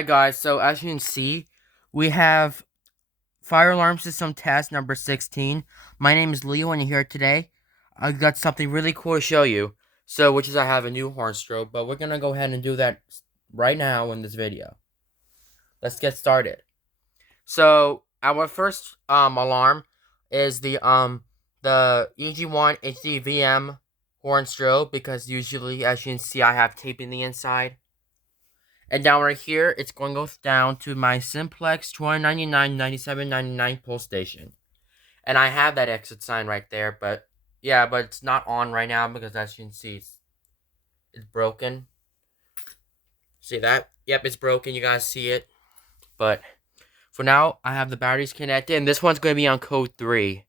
Alright guys, so as you can see, we have fire alarm system test number 16. My name is Leo and here today. I got something really cool to show you. So, which is I have a new horn strobe, but we're gonna go ahead and do that right now in this video. Let's get started. So, our first alarm is the EG1 HDVM horn strobe, because usually, as you can see, I have tape in the inside. And down right here, it's going to go down to my Simplex 2099 pull station. And I have that exit sign right there, but yeah, but it's not on right now because as you can see, it's broken. See that? Yep, it's broken. You guys see it. But for now, I have the batteries connected, and this one's going to be on code 3.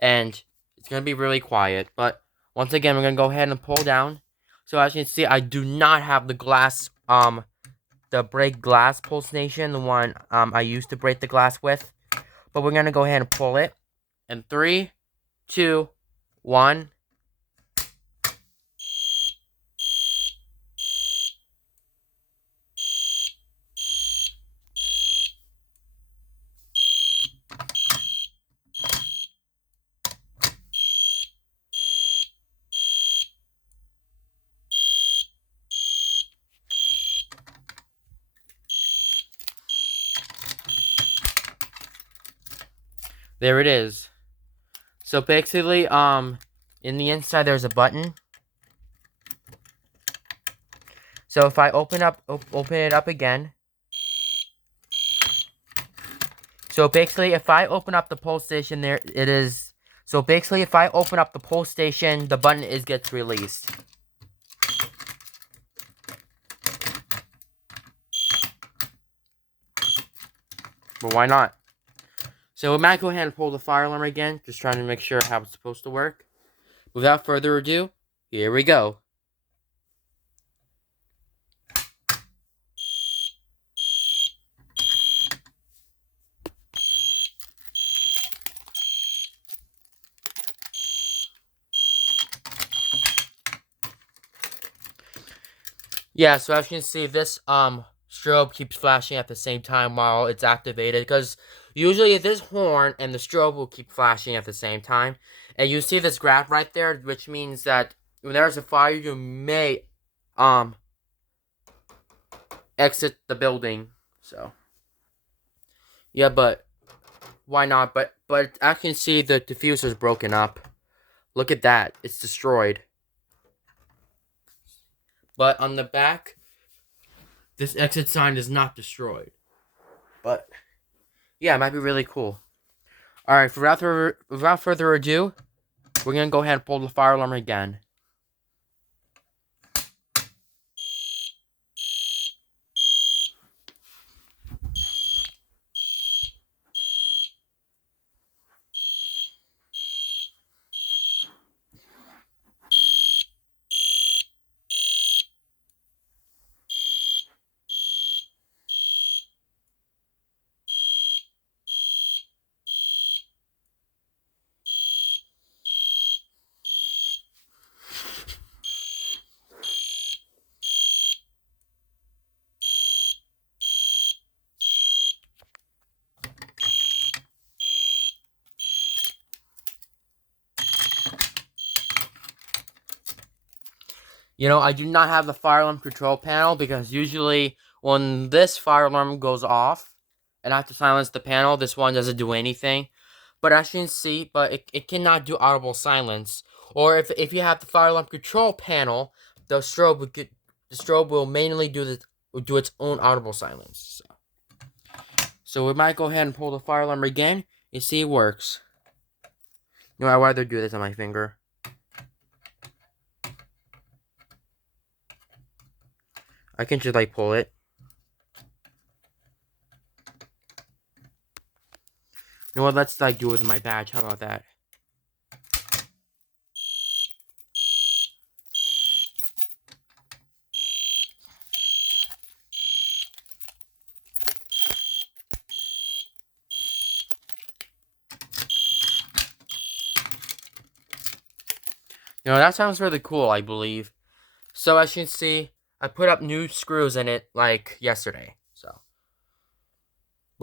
And it's going to be really quiet. But once again, we're going to go ahead and pull down. So as you can see, I do not have the glass, the break glass pull station, the one I used to break the glass with. But we're gonna go ahead and pull it. And 3, 2, 1. There it is. So basically, in the inside there's a button. So if I open it up again. So basically, if I open up the pull station, there it is. So basically, if I open up the pull station, the button gets released. But why not? So we might go ahead and pull the fire alarm again, just trying to make sure how it's supposed to work. Without further ado, here we go. Yeah, so as you can see, this strobe keeps flashing at the same time while it's activated, because usually this horn and the strobe will keep flashing at the same time. And you see this graph right there, which means that when there's a fire, you may exit the building. So yeah, but why not? But as you can see, the diffuser's broken up. Look at that, it's destroyed. But on the back, this exit sign is not destroyed. But yeah, it might be really cool. Alright, without further ado, we're gonna go ahead and pull the fire alarm again. You know, I do not have the fire alarm control panel because usually when this fire alarm goes off and I have to silence the panel, this one doesn't do anything. But as you can see, it cannot do audible silence. Or if you have the fire alarm control panel, the strobe will mainly do its own audible silence. So we might go ahead and pull the fire alarm again and see it works. You know, I'd rather do this on my finger. I can just like pull it. You know what, let's like do it with my badge. How about that? You know, that sounds really cool, I believe. So as you can see, I put up new screws in it like yesterday.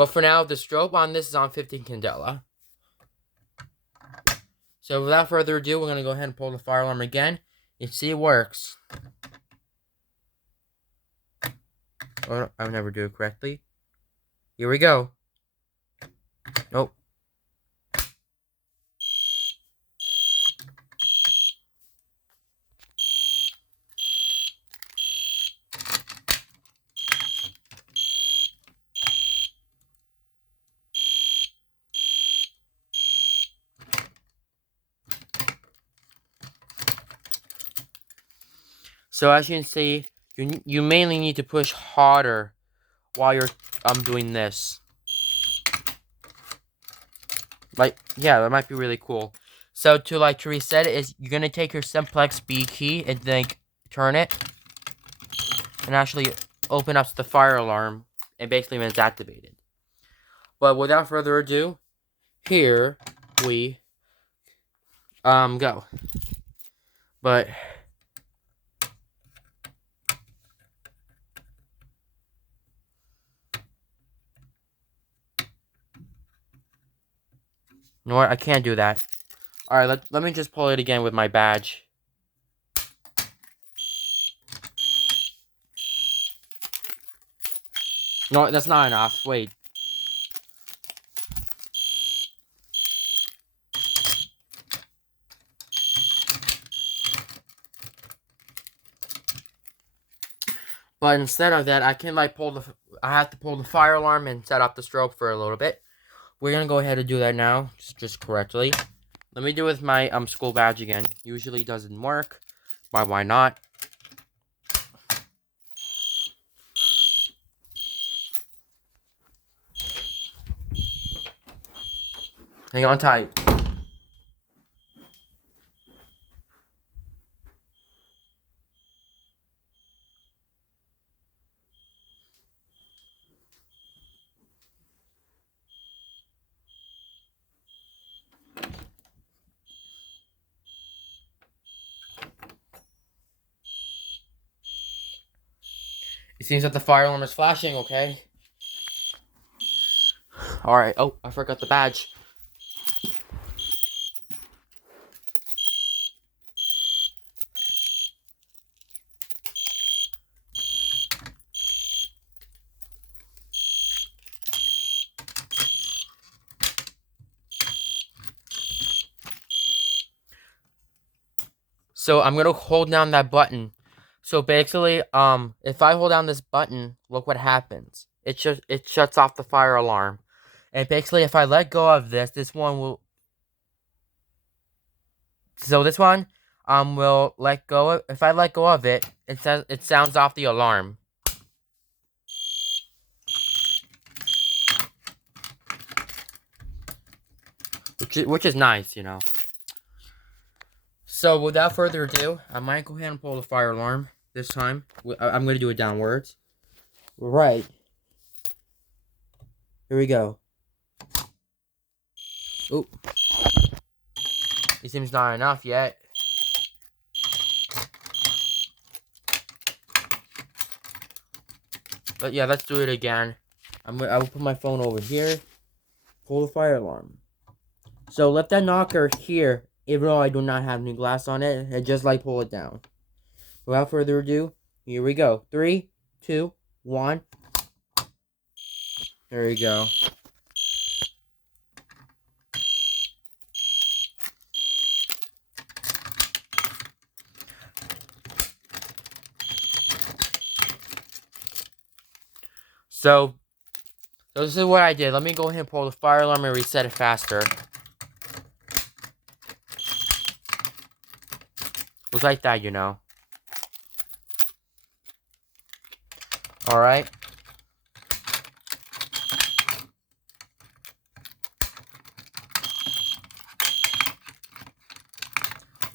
But for now, the strobe on this is on 15 candela. So without further ado, we're going to go ahead and pull the fire alarm again. You see it works. Oh, I'll never do it correctly. Here we go. Nope. So as you can see, you mainly need to push harder while you're doing this. Like, yeah, that might be really cool. So to reset it is you're gonna take your simplex B key and then turn it and actually open up the fire alarm, and basically when it's activated. But without further ado, here we go. But you know what? I can't do that. Alright, let me just pull it again with my badge. No, that's not enough. Wait. But instead of that, I can I have to pull the fire alarm and set up the strobe for a little bit. We're gonna go ahead and do that now, just correctly. Let me do it with my school badge again. Usually doesn't work, but why not? Hang on tight. It seems that the fire alarm is flashing, okay? Alright, oh, I forgot the badge. So I'm gonna hold down that button. So basically, if I hold down this button, look what happens. It shuts off the fire alarm. And basically, if I let go of this one will. So this one, will let go of. If I let go of it, it sounds off the alarm. Which is nice, you know. So without further ado, I might go ahead and pull the fire alarm this time. I'm going to do it downwards. Right. Here we go. Oop. It seems not enough yet. But yeah, let's do it again. I will put my phone over here. Pull the fire alarm. So let that knocker here, even though I do not have any glass on it, and just pull it down. Without further ado, here we go. 3, 2, 1. There we go. So this is what I did. Let me go ahead and pull the fire alarm and reset it faster. It was like that, you know. Alright.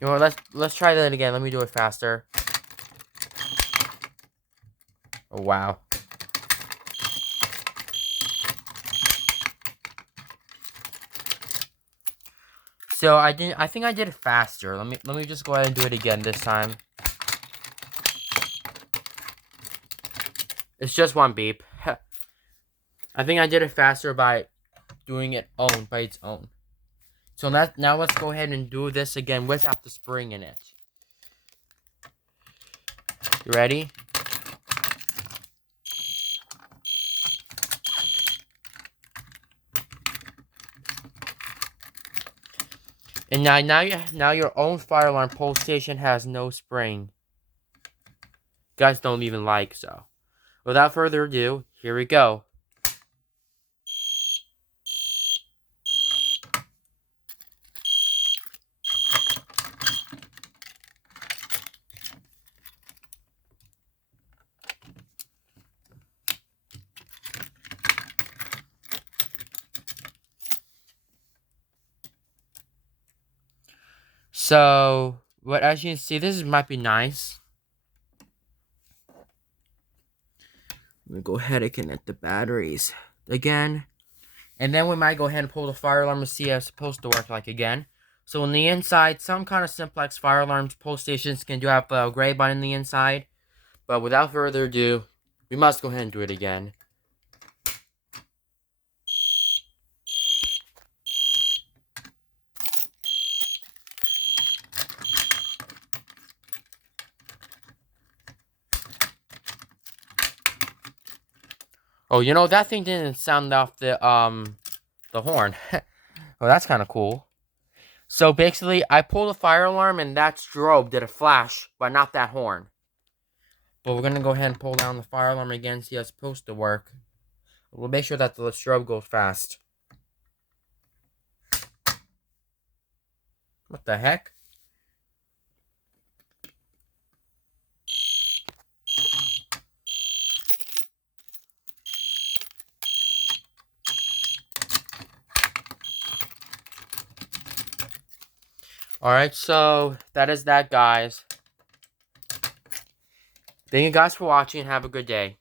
You know what, let's try that again. Let me do it faster. Oh wow. So I think I did it faster. Let me just go ahead and do it again this time. It's just one beep. I think I did it faster by doing it by its own. So now let's go ahead and do this again without the spring in it. You ready? And now your own fire alarm pole station has no spring. You guys don't even like so. Without further ado, here we go. So, as you can see, this might be nice. Let me go ahead and connect the batteries again. And then we might go ahead and pull the fire alarm to see how it's supposed to work like again. So on the inside, some kind of simplex fire alarms pole stations can do have a gray button on the inside. But without further ado, we must go ahead and do it again. Oh, you know, that thing didn't sound off the horn. Oh, that's kind of cool. So basically, I pulled the fire alarm and that strobe did a flash, but not that horn. But we're gonna go ahead and pull down the fire alarm again, see how it's supposed to work. We'll make sure that the strobe goes fast. What the heck? Alright, so that is that, guys. Thank you guys for watching and have a good day.